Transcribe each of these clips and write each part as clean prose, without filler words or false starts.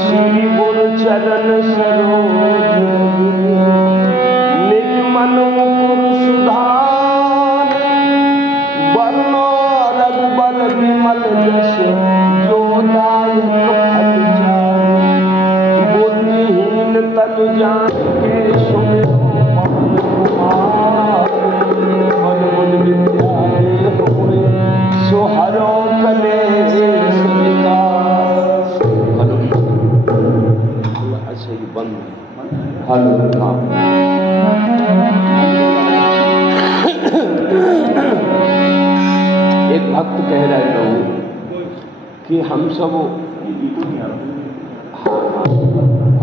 श्री गुरु चरण सरोज निज मन मुकुर सुधार वर्णो रघुबर विमल यश जो दायक फल चारि बुद्धिहीन तनु जानिके सुमिरो पवन कुमार मन मुनि विद्या देहु सो हरो कलेश बंद। हेलो एक भक्त कह रहे थे कि हम सब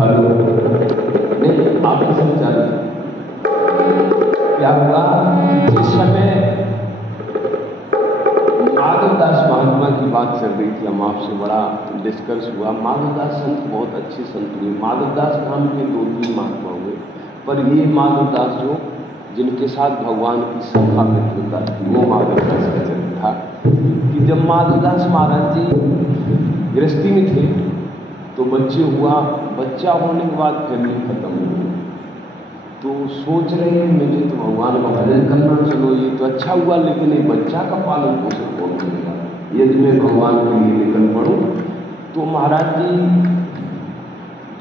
हेलो नहीं आप समझा क्या हुआ जिस समय माधवदास महात्मा की बात चल रही थी, हम आपसे बड़ा डिस्कस हुआ। माधवदास संत बहुत अच्छे संत हुए। माधवदास नाम के 2-3 महात्मा हुए, पर ये माधवदास जो जिनके साथ भगवान की सखा मित्रता थी वो माधवदास का चरित्र था कि जब माधवदास महाराज जी गृहस्थी में थे तो बच्चे हुआ, बच्चा होने के बाद फैमिली खत्म हो गई, तो सोच रहे हैं मुझे तो भगवान का भजन करना, चलो ये तो अच्छा हुआ, लेकिन ये बच्चा का पालन पोषण कौन करेगा यदि मैं भगवान के लिए निकल पड़ूं। तो महाराज जी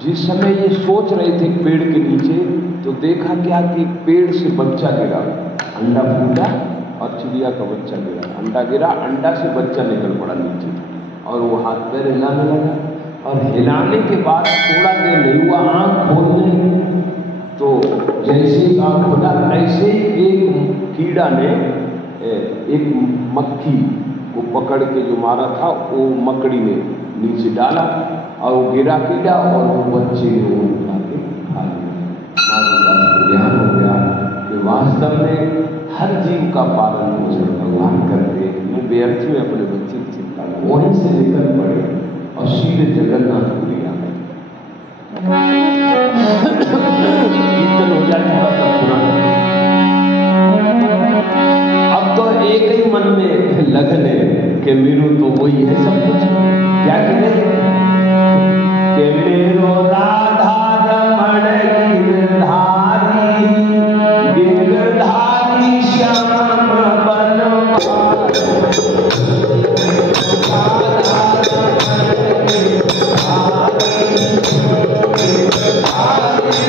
जिस समय ये सोच रहे थे पेड़ के नीचे, तो देखा क्या कि पेड़ से बच्चा गिरा, अंडा फूटा और चिड़िया का बच्चा गिरा, अंडा गिरा, अंडा से बच्चा निकल पड़ा नीचे और वो हाथ पैर हिलाने लगा। और हिलाने के बाद थोड़ा देर नहीं हुआ, आँख खोलने तो जैसे आँख खोला ऐसे एक कीड़ा ने एक मक्खी को पकड़ के जो मारा था वो मकड़ी ने नीचे डाला और वो गिरा कीड़ा और वो बच्चे ने वो उठा के खा लिया। माधवदास को ज्ञान हो गया कि वास्तव में हर जीव का पालन पोषण भगवान करते हैं, मैं व्यर्थ में अपने बच्चे की चिंता करूँ। वहीं से निकल पड़े और सीधे जगन्नाथपुरी आ गए। कीर्तन हो जाए थोड़ा सा पुराना। अब तो एक ही मन में लगन है कि मेरू तो वही है सब कुछ। क्या कहें कि मेरो राधा रमण गिरधारी, गिरधारी श्याम बनवारी, राधा रमण गिरधारी श्याम बनवारी,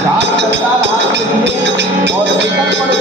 राधा और निकल पड़े।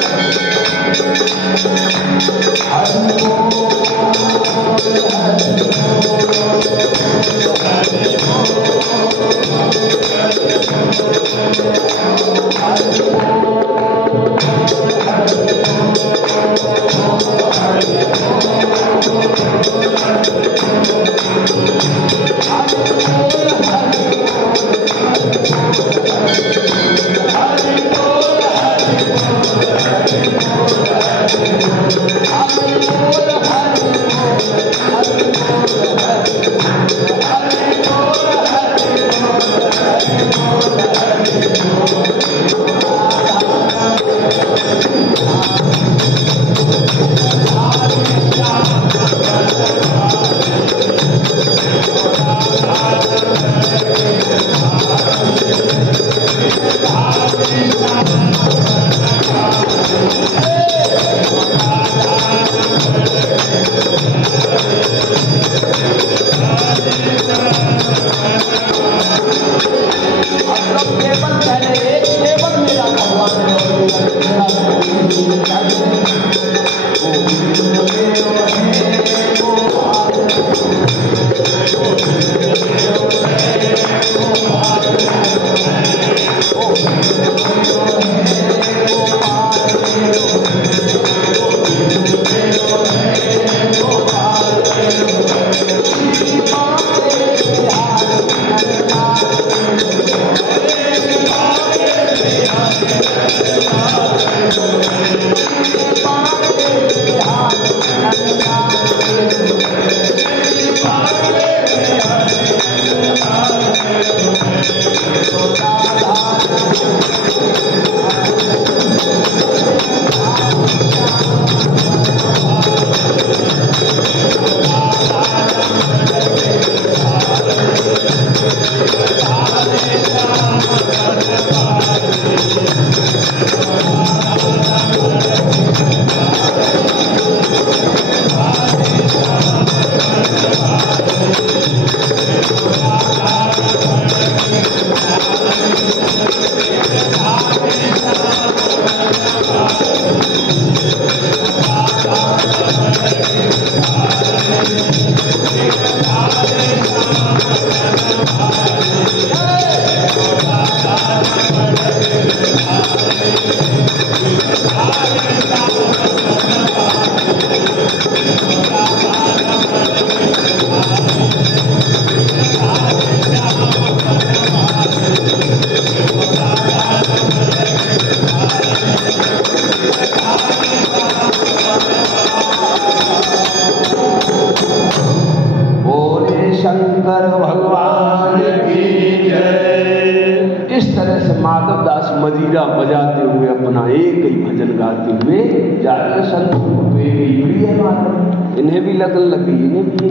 शंकर भगवान की जय। इस तरह से माधव दास मजीरा बजाते हुए अपना एक ही भजन गाते हुए जाते। संत तो एक ही प्रिय माधव, इन्हें भी लगन लग गई, इन्हें भी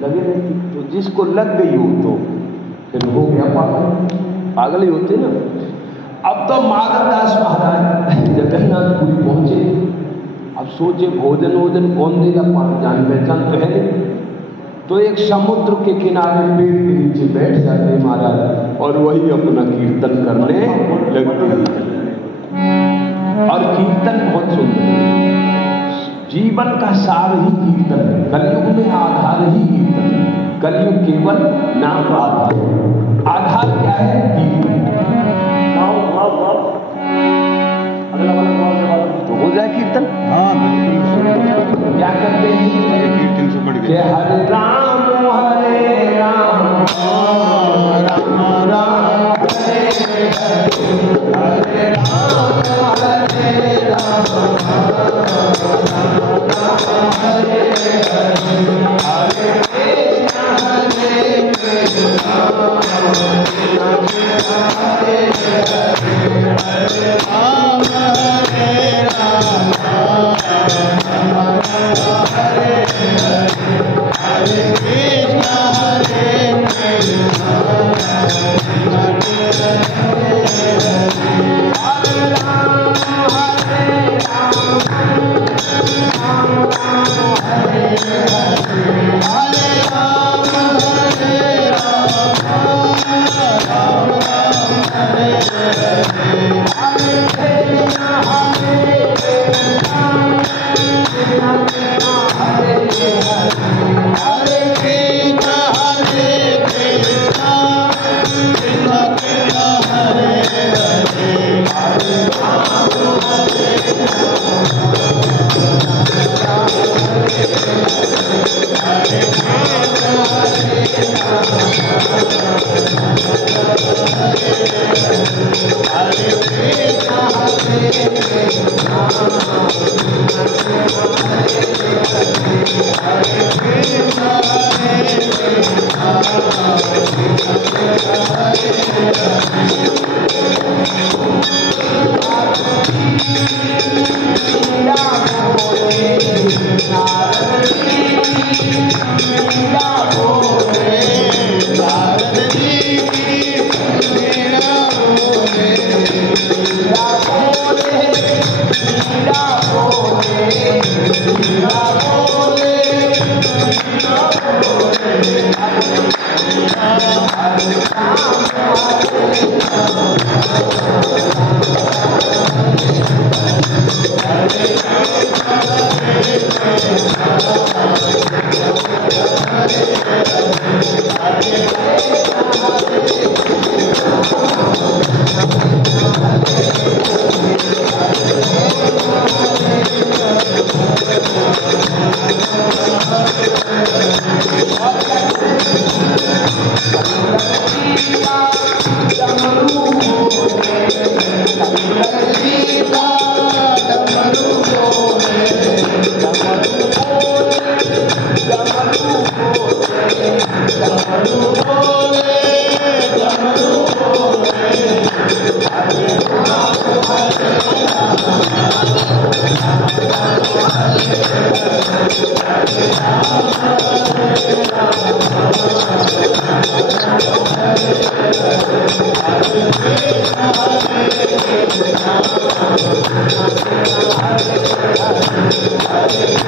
लगे रहती। तो जिसको लग गई हो तो फिर हो गया पागल, पागल ही होते ना। अब तो माधव दास महाराज जगन्नाथपुरी पहुंचे। अब सोचे भोजन वोजन कौन देगा, जान पहचान तो है नहीं। तो एक समुद्र के किनारे पेड़ के नीचे बैठ जाते महाराज और वही अपना कीर्तन करने लगते। और कीर्तन बहुत सुंदर है, जीवन का सार ही कीर्तन है। कलयुग में आधार ही कीर्तन है। कलयुग केवल नाम का आधार, आधार क्या है? कीर्तन। तो हो जाए कीर्तन। क्या करते हैं कीर्तन से बढ़ गया? हरे राम हरे राम राम राम हरे हरे, हरे राम हरे राम राम राम हरे हरे, हरे कृष्ण हरे कृष्ण कृष्ण कृष्ण हरे हरे, हरे राम हरे राम राम राम हरे हरे, हरे कृष्ण हरे कृष्ण कृष्ण कृष्ण हरे हरे, हरे राम हरे राम राम राम हरे हरे, हरे राम हरे राम राम राम हरे हरे, हरे कृष्ण हरे कृष्ण कृष्ण कृष्ण हरे हरे, हरे कृष्ण हरे कृष्ण कृष्ण कृष्ण हरे हरे, हरे राम हरे राम राम राम हरे हरे, Hare